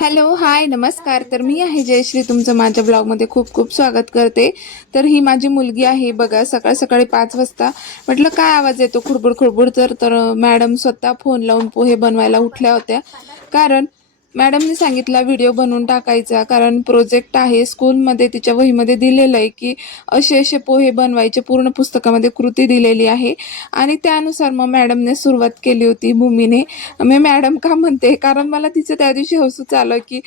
Hello hi नमस्कार. तर मी आहे जयश्री. तुमचं माझ्या ब्लॉगमध्ये खूप खूप स्वागत करते. तर ही माझी मुलगी आहे. बघा सकाळ सकाळी पाच वाजता. म्हटलं काय आवाज येतो? खुडबुड खुडबुड. तर तर मॅडम स्वतः फोन लावून पोहे बनवायला उठल्या होत्या. कारण मॅडमने सांगितला व्हिडिओ बनवून टाकायचा कारण प्रोजेक्ट आहे स्कूलमध्ये तिच्या वहीमध्ये दिलेलं आहे की असे असे पोहे बनवायचे पूर्ण पुस्तकामध्ये कृती दिलेली आहे. आणि त्यानुसार मग मॅडमने सुरुवात केली होती भूमीने. मी मॅडम का म्हणते कारण मला तिचं त्या दिवशी हसूच आलं की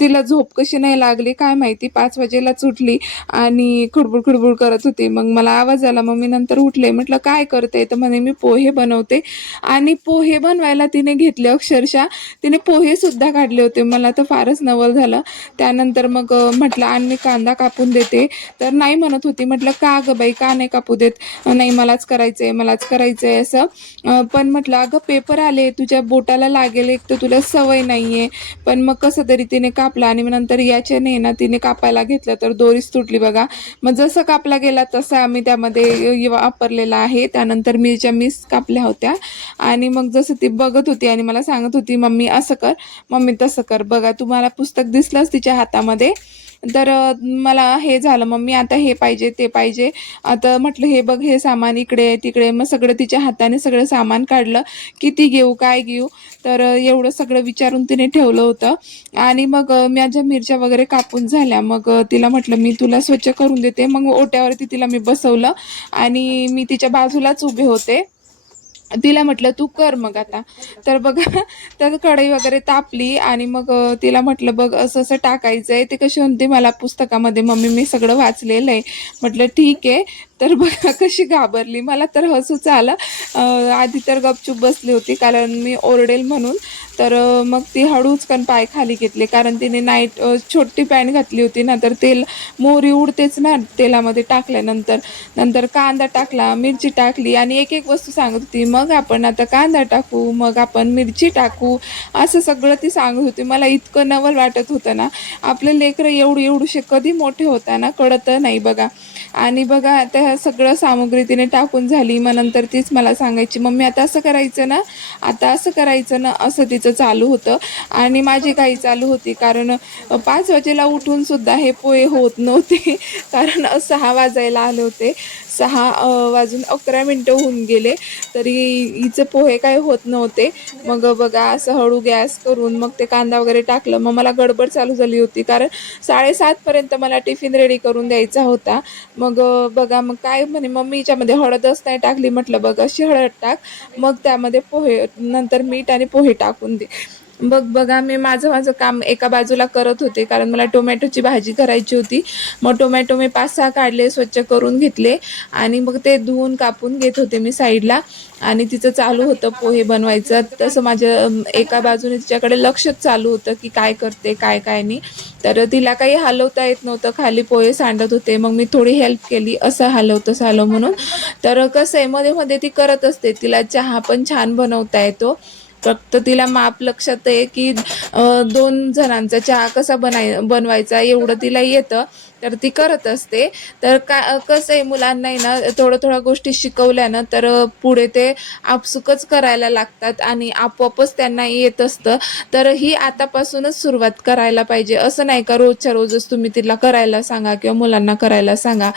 तिला झोप कशी नाही लागली काय माहिती पाच वाजेलाच उठली आणि खुडबुड खुडबुड करत होती. मग मला आवाज आला मग मी नंतर उठले. म्हटलं काय करते? तर म्हणे मी पोहे बनवते. आणि पोहे बनवायला तिने घेतले अक्षरशः तिने पोहेसुद्धा काढले. काढले होते. मला तर फारच नवल झालं. त्यानंतर मग म्हटलं आणि मी कांदा कापून देते. तर नाही म्हणत होती. म्हटलं का ग बाई? का नाही कापू देत? नाही मलाच करायचंय मलाच करायचंय असं. पण म्हटलं अगं पेपर आले. तुझ्या बोटाला लागेल. एक तर तुला सवय नाही आहे पण मग कसं तरी तिने कापला आणि मग नंतर याच्याने ना तिने कापायला घेतलं. तर दोरीच तुटली बघा. मग जसं कापला गेला तसं आम्ही त्यामध्ये वापरलेला आहे. त्यानंतर मिरच्या मिस कापल्या होत्या. आणि मग जसं ती बघत होती आणि मला सांगत होती मम्मी असं कर. मम्मी तसं कर बघा तुम्हाला पुस्तक दिसलंच तिच्या हातामध्ये. तर मला हे झालं मम्मी आता हे पाहिजे ते पाहिजे. आता म्हटलं हे बघ हे सामान इकडे आहे, तिकडे. मग सगळं तिच्या हाताने सगळं सामान काढलं. किती घेऊ काय घेऊ? तर एवढं सगळं विचारून तिने ठेवलं होतं. आणि मग माझ्या मिरच्या वगैरे कापून झाल्या. मग तिला म्हटलं मी तुला स्वच्छ करून देते. मग ओट्यावरती तिला मी बसवलं. आणि मी तिच्या बाजूलाच उभे होते. तिला म्हटलं तू कर मग आता. तर बघा तर कढई वगैरे तापली आणि मग तिला म्हटलं बघ असं असं टाकायचं आहे ते कशी म्हणते मला पुस्तकामध्ये मम्मी मी सगळं वाचलेलं आहे म्हटलं ठीक आहे. तर बघा कशी घाबरली. मला तर हसूच आलं. आधी तर गपचूप बसली होती कारण मी ओरडेल म्हणून. तर मग ती हळूचकन पाय खाली घेतले कारण तिने नाईट छोटी पॅन्ट घातली होती ना तर तेल मोहरी उडतेच ना तेलामध्ये टाकल्यानंतर. नंतर कांदा टाकला मिरची टाकली आणि एक एक वस्तू सांगत होती मग आपण आता कांदा टाकू मग आपण मिरची टाकू. असं सगळं ती सांगत होती. मला इतकं नवल वाटत होतं ना. आपलं लेकरं एवढं एवढूशे कधी मोठे होताना कळत नाही बघा. आणि बघा आता ह्या सगळं सामुग्री तिने टाकून झाली. मग नंतर तीच मला सांगायची मम्मी आता असं करायचं ना? आता असं करायचं ना? असं तिचं चालू होतं. आणि माझी काही चालू होती कारण पाच वाजेला उठून सुद्धा हे पोहे होत नव्हते. कारण सहा वाजायला आले होते. सहा वाजून अकरा मिनटं होऊन गेले. तरी हिचे पोहे काय होत नव्हते. मग बघा असं हळू गॅस करून मग ते कांदा वगैरे टाकलं. मग मला गडबड चालू झाली होती. कारण साडेसातपर्यंत मला टिफिन रेडी करून द्यायचा होता. मग बघा मग काय म्हणे मम्मी हिच्यामध्ये हळदच नाही टाकली. म्हटलं बघा अशी हळद टाक. मग त्यामध्ये पोहे नंतर मीठ आणि पोहे टाकून दे. बघ बघा मी माझं माझं काम एका बाजूला करत होते कारण मला टोमॅटोची भाजी करायची होती. मग टोमॅटो मी पाच सहा काढले स्वच्छ करून घेतले आणि मग ते धुवून कापून घेत होते मी साईडला. आणि तिचं चालू होतं पोहे बनवायचं. तसं माझं एका बाजूने तिच्याकडे लक्षच चालू होतं की काय करते काय काय नाही. तर तिला काही हलवता येत नव्हतं. खाली पोहे सांडत होते. मग मी थोडी हेल्प केली. असं हलवतं हलव म्हणून. तर कसं आहे मध्ये मध्ये ती करत असते. तिला चहा पण छान बनवता येतो. फक्त तिला माप लक्षात आहे की दोन जणांचा चहा कसा बनाय बनवायचा एवढं तिला येतं. तर ती करत असते. तर का कसं आहे मुलांना ना थोडं थोड्या गोष्टी शिकवल्या ना तर पुढे ते आपसुकच करायला लागतात आणि आपोआपच त्यांना येत असतं. तर ही आतापासूनच सुरुवात करायला पाहिजे. असं नाही का रोजच्या रोजच तुम्ही तिला करायला सांगा किंवा मुलांना करायला सांगा.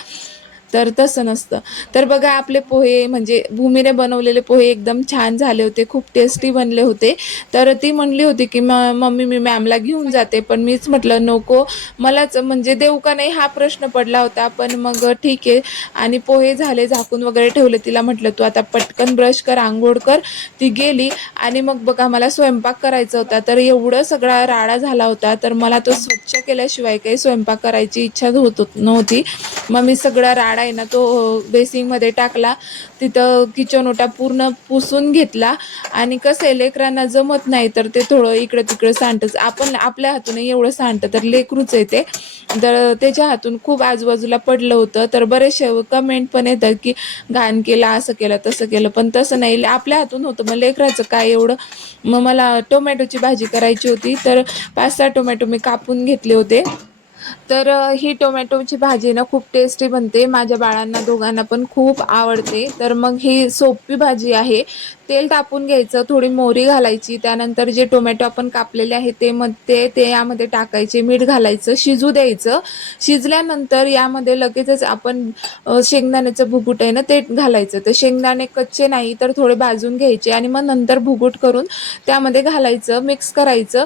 तर तसं नसतं. तर बघा आपले पोहे म्हणजे भूमीने बनवलेले पोहे एकदम छान झाले होते खूप टेस्टी बनले होते. तर ती म्हणली होती की म मम्मी मी मॅमला घेऊन जाते पण मीच म्हटलं नको मलाच म्हणजे देऊ का नाही? हा प्रश्न पडला होता. पण मग ठीक आहे. आणि पोहे झाले झाकून वगैरे ठेवले. तिला म्हटलं तू आता पटकन ब्रश कर आंघोळ कर. ती गेली. आणि मग बघा मला स्वयंपाक करायचा होता. तर एवढं सगळा राडा झाला होता. तर मला तो स्वच्छ केल्याशिवाय काही स्वयंपाक करायची इच्छा होत होत- नव्हती. मग मी सगळा राडा आहे ना तो बेसिंगमध्ये टाकला. तिथं किचन ओटा पूर्ण पुसून घेतला. आणि कसं आहे लेकरांना जमत नाही तर ते थोडं इकडं तिकडं सांडतच आपण आपल्या हातून एवढं सांडतं तर लेकरूच आहे ते. तर त्याच्या हातून खूप आजूबाजूला पडलं होतं. तर बरेचसे कमेंट पण येतात की घाण केला असं केलं तसं केलं. पण तसं नाही. आपल्या हातून होतं. मग लेकराचं काय एवढं? मग मला टोमॅटोची भाजी करायची होती. तर पाच सहा टोमॅटो मी कापून घेतले होते. तर ही टोमॅटोची भाजी ना खूप टेस्टी बनते. माझ्या बाळांना दोघांना पण खूप आवडते. तर मग ही सोपी भाजी आहे. तेल तापून घ्यायचं थोडी मोहरी घालायची त्यानंतर जे टोमॅटो आपण कापलेले आहे ते मग ते यामध्ये टाकायचे मीठ घालायचं शिजू द्यायचं. शिजल्यानंतर यामध्ये लगेचच आपण शेंगदाण्याचं भुगुट आहे ना ते घालायचं. तर शेंगदाणे कच्चे नाही तर थोडे भाजून घ्यायचे आणि मग नंतर भुगुट करून त्यामध्ये घालायचं मिक्स करायचं.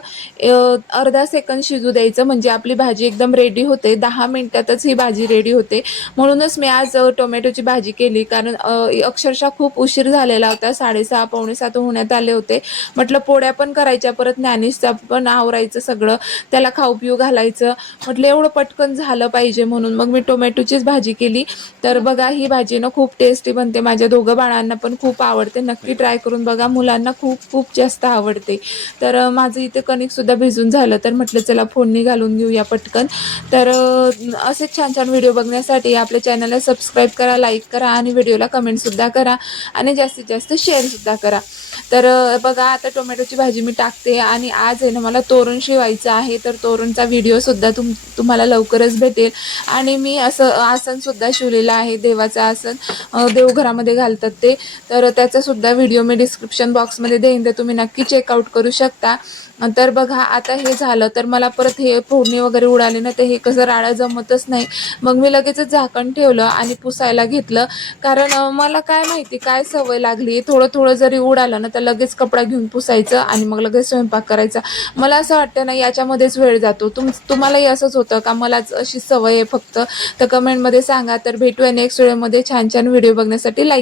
अर्धा सेकंद शिजू द्यायचं म्हणजे आपली भाजी एकदम रेडी होते. दहा मिनटातच ही भाजी रेडी होते. म्हणूनच मी आज टोमॅटोची भाजी केली. कारण अक्षरशः खूप उशीर झालेला होता. साडेसहा पावणे सात होण्यात आले होते. म्हटलं पोळ्या पण करायच्या. परत ज्ञानेशचा पण आवरायचं सगळं. त्याला खाऊ पिऊ घालायचं. म्हटलं एवढं पटकन झालं पाहिजे म्हणून. मग मी टोमॅटोचीच भाजी केली. तर बघा ही भाजी ना खूप टेस्टी बनते. माझ्या दोघं बाळांना पण खूप आवडते. नक्की ट्राय करून बघा. मुलांना खूप खूप जास्त आवडते. तर माझं इथे कणिकसुद्धा भिजून झालं. तर म्हटलं चला फोडणी घालून घेऊया पटकन. तर असे असेच छान छान व्हिडिओ बघण्यासाठी आपल्या चॅनलला सबस्क्राईब करा लाईक करा आणि व्हिडिओला कमेंटसुद्धा करा आणि जास्तीत जास्त शेअरसुद्धा करा. तर बघा आता टोमॅटोची भाजी मी टाकते आणि आज आहे ना मला तोरण शिवायचं आहे तर तोरणचा व्हिडिओसुद्धा तुम तुम्हाला लवकरच भेटेल. आणि मी असं आसनसुद्धा शिवलेलं आहे देवाचं आसन. देवघरामध्ये घालतात ते. तर त्याचासुद्धा व्हिडिओ मी डिस्क्रिप्शन बॉक्समध्ये देईन तर तुम्ही नक्की चेकआउट करू शकता. तर बघा आता हे झालं तर मला परत हे फोडणी वगैरे उडाले ना तर हे कसं राळं जमतच नाही. मग मी लगेचच झाकण ठेवलं आणि पुसायला घेतलं. कारण मला काय माहिती काय सवय लागली. थोडं थोडं जरी उडालं ना तर लगेच कपडा घेऊन पुसायचं आणि मग लगेच स्वयंपाक करायचा. मला असं वाटतं ना याच्यामध्येच वेळ जातो. तुम तुम्हालाही असंच होतं का? मलाच अशी सवय आहे फक्त. तर कमेंटमध्ये सांगा. तर भेटूया नेक्स्ट व्हिडिओमध्ये छान छान व्हिडिओ बघण्यासाठी. लाईक